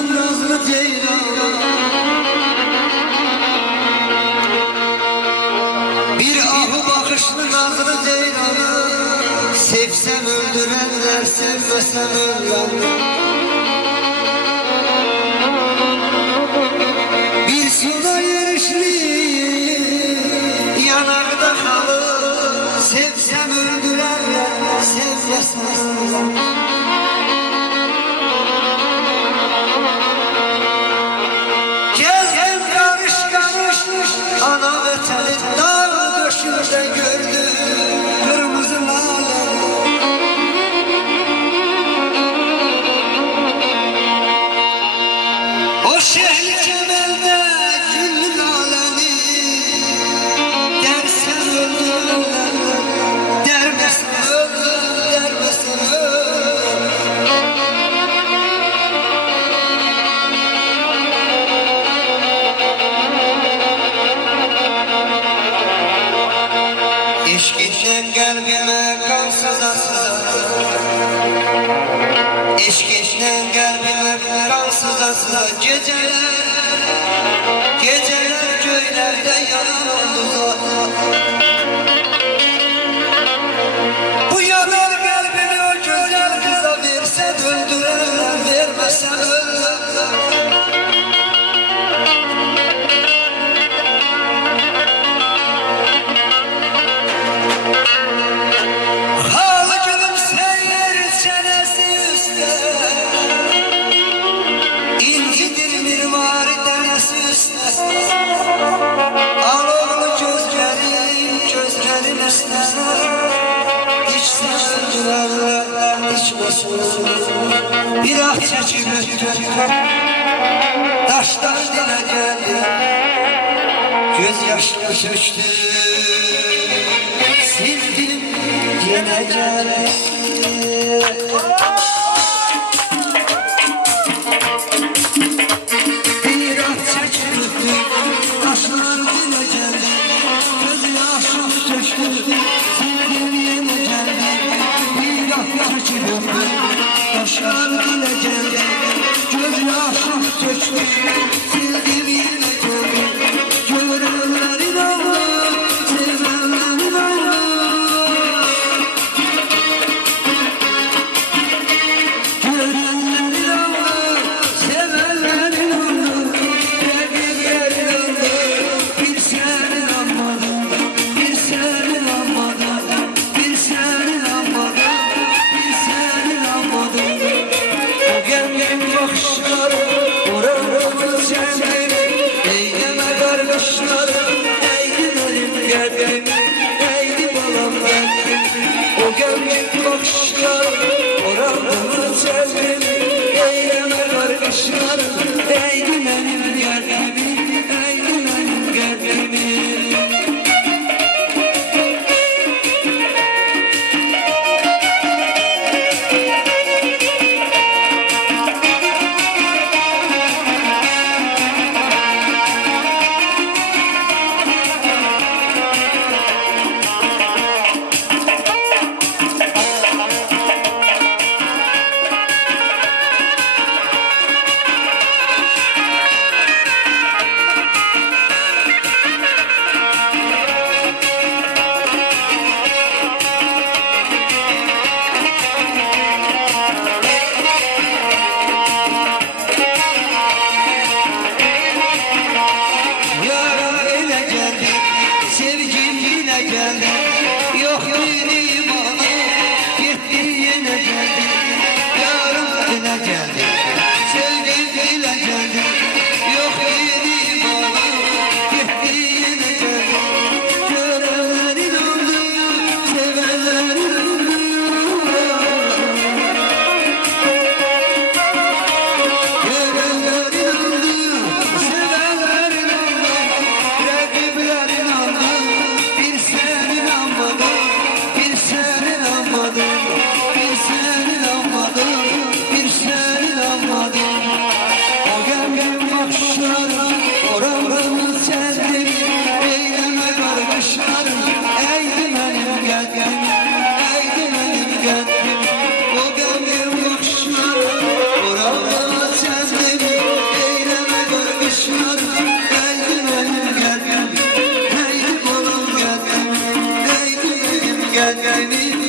bakışlı nazlı ceylan, bir ahu bakışlı nazlı ceylanı, sevsem öldürenler, sevmesem ölenler. Bir suda yerişli yanarda kalır, sevsem öldürerler, sevmesem ölenler. Ana vetenin dağ döşünde gördüm kırmızı lale. O şehri cemelde güllü laleni, dersen öldürürler, dermesen öldür, dermesen öldür. Eşkinden kalbime kan sıza sıza, eşkinden kalbime kan sıza sıza. Geceler, geceler köylerde yanan oldu. Bu yanar kalbini o güzel kıza versen öldürürler, vermesen öldürürler. Al oğlu gözlerin üstüne, içsen öldürürler, içmesin. Bir ah çekip öptüm, taşlar dile geldi, gözyaşları söktü, sildim yine geldi. Taşlar dile geldi, göz yaşım söktü, sildim yine geldi. Görenler inanır, sevenler inanır. Görenler inanır, sevenler inanır. Derdiler inanır, bir sen inanmadın, bir sen inanmadın, bir sen inanmadın. Bakışlar, oranımız sendin, eyleme kardeşler, eğdi benim geldim, eğdi balam geldim. O gelmek bakışlar, oranımız sendin, eyleme kardeşler, eğdi benim geldim, eğdi benim geldim. beni